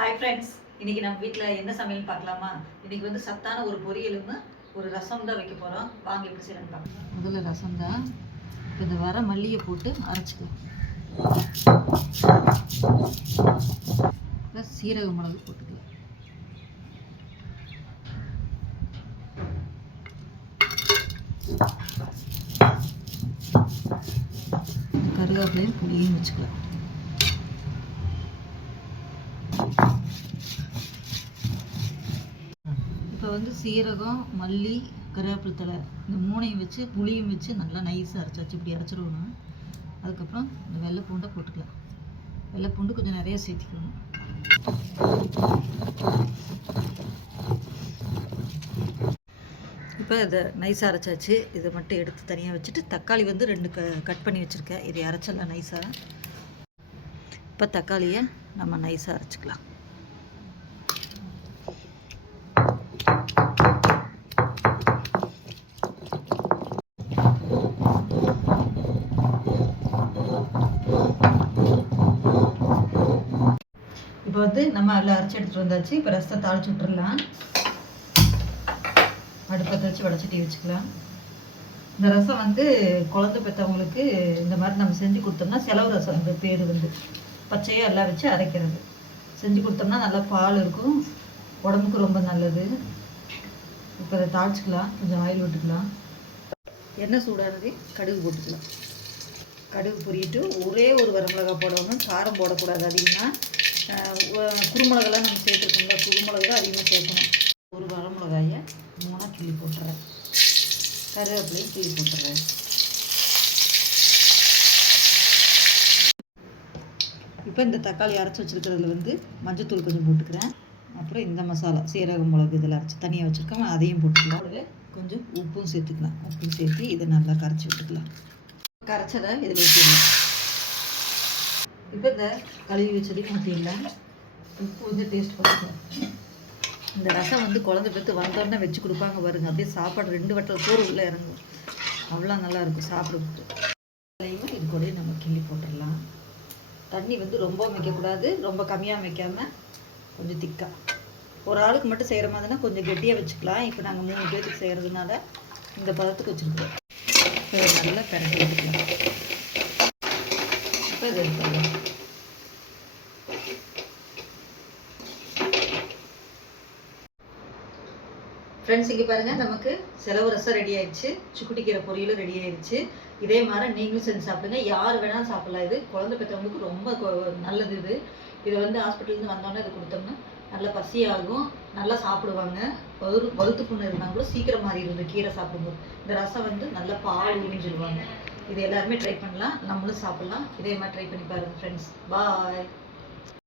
Hi friends, இன்றைக்கி நம்ம வீட்டில் என்ன சமையல் பார்க்கலாமா? இன்றைக்கி வந்து சத்தான ஒரு பொரியலும் ஒரு ரசம் தான் வைக்க போகிறோம். வாங்க எப்படி செய்யலாம்னு பார்க்கலாம். முதல்ல ரசம் தான். இப்போ இந்த வர மல்லியை போட்டு அரைச்சிக்கலாம். சீரக மிளகு போட்டுக்கலாம். கருவேப்பிலையும் புளியும் வச்சுக்கலாம். இப்போ வந்து சீரகம், மல்லி, கருவேப்பிலை தழை இந்த மூணையும் வச்சு புளியும் வச்சு நல்லா நைஸாக அரைச்சாச்சு. இப்படி அரைச்சிடுவோம். அதுக்கப்புறம் இந்த வெள்ளை பூண்டை போட்டுக்கலாம். வெள்ளை பூண்டு கொஞ்சம் நிறைய சேர்த்திக்கணும். இப்போ இதை நைஸாக அரைச்சாச்சு. இதை மட்டும் எடுத்து தனியாக வச்சுட்டு தக்காளி வந்து 2 கட் பண்ணி வச்சுருக்கேன். இதை அரைச்சலாம் நைஸாக. இப்போ தக்காளியை நம்ம நைஸாக அரைச்சிக்கலாம். இப்போ வந்து நம்ம அதில் அரைச்சி எடுத்துகிட்டு வந்தாச்சு. இப்போ ரசத்தை தாளிச்சு விட்டுறலாம். அடுப்பத்தை வச்சு வடச்சட்டி வச்சுக்கலாம். இந்த ரசம் வந்து குழந்தை பெற்றவங்களுக்கு இந்த மாதிரி நம்ம செஞ்சு கொடுத்தோம்னா செலவு ரசம் அந்த பேர் வந்து பச்சையாக எல்லாம் வச்சு அரைக்கிறது. செஞ்சு கொடுத்தோம்னா நல்லா பால் இருக்கும், உடம்புக்கு ரொம்ப நல்லது. இப்போ அதை தாளிச்சிக்கலாம். கொஞ்சம் ஆயில் விட்டுக்கலாம். எண்ணெய் சூடானது கடுகு போட்டுக்கலாம். கடுகு பொரியிட்டு ஒரே ஒரு வரமிளகா போடணும். காரம் போடக்கூடாது அதிகமாக. குருமிளகெல்லாம் நம்ம சேர்த்துருக்கோம்ல, குருமிளகு தான் அதிகமாக சேர்க்கணும். ஒரு வரமிளகாயை 3 கிள்ளி போட்டுறேன். கருவேப்பிலையும் கிள்ளி போட்டுறேன். இப்போ இந்த தக்காளி அரைச்சி வச்சுருக்கிறதுல வந்து மஞ்சத்தூள் கொஞ்சம் போட்டுக்கிறேன். அப்புறம் இந்த மசாலா சீரக மிளகு இதில் அரைச்சி தனியாக வச்சுருக்கோம், அதையும் போட்டுக்கலாம். கொஞ்சம் உப்பும் சேர்த்துக்கலாம். உப்பும் சேர்த்து இதை நல்லா கரைச்சி விட்டுக்கலாம். கரைச்சதை இதில் ஊற்றிடலாம். இப்போ இந்த கழுவி வச்சதையும் ஊற்றிடலாம். உப்பு வந்து டேஸ்ட் பார்த்துக்கலாம். இந்த ரசம் வந்து குழந்தை பெற்று வந்தோடனே வச்சு கொடுப்பாங்க பாருங்க. அப்படியே சாப்பாடு 2 வட்டல் சோறு உள்ளே இறங்கும். அவ்வளோ நல்லாயிருக்கும் சாப்பிடுறது. அதையும் இது கூட நம்ம கிள்ளி போட்டுடலாம். தண்ணி வந்து ரொம்ப வைக்கக்கூடாது, ரொம்ப கம்மியாக வைக்காமல் கொஞ்சம் திக்காக. ஒரு ஆளுக்கு மட்டும் செய்கிற மாதிரினா கொஞ்சம் கெட்டியாக வச்சுக்கலாம். இப்போ நாங்கள் 3 பேருக்கு செய்கிறதுனால இந்த பதத்துக்கு வச்சுருக்கோம். நல்லா பெரட்டி வச்சுக்கலாம். இப்போ இதை எடுத்துக்கலாம். ஃப்ரெண்ட்ஸ், இங்கே பாருங்கள், நமக்கு செலவு ரசம் ரெடி ஆயிடுச்சு. சுக்குட்டிக்கீரை பொரியலும் ரெடி ஆயிடுச்சு. இதே மாதிரி நீங்களும் செஞ்சு சாப்பிடுங்க. யார் வேணாலும் சாப்பிடலாம். இது குழந்தை பெற்றவங்களுக்கு ரொம்ப நல்லது. இது வந்து ஹாஸ்பிட்டல்லேருந்து வந்தோன்னே இது கொடுத்தோம்னா நல்லா பசியாகும், நல்லா சாப்பிடுவாங்க. வலுத்து புண்ணு இருந்தால் கூட சீக்கிரம் மாறிடுது கீரை சாப்பிடும்போது. இந்த ரசம் வந்து நல்லா பால் உறிஞ்சிடுவாங்க. இது எல்லாருமே ட்ரை பண்ணலாம், நம்மளும் சாப்பிட்லாம். இதே மாதிரி ட்ரை பண்ணி பாருங்கள் ஃப்ரெண்ட்ஸ். பாய்.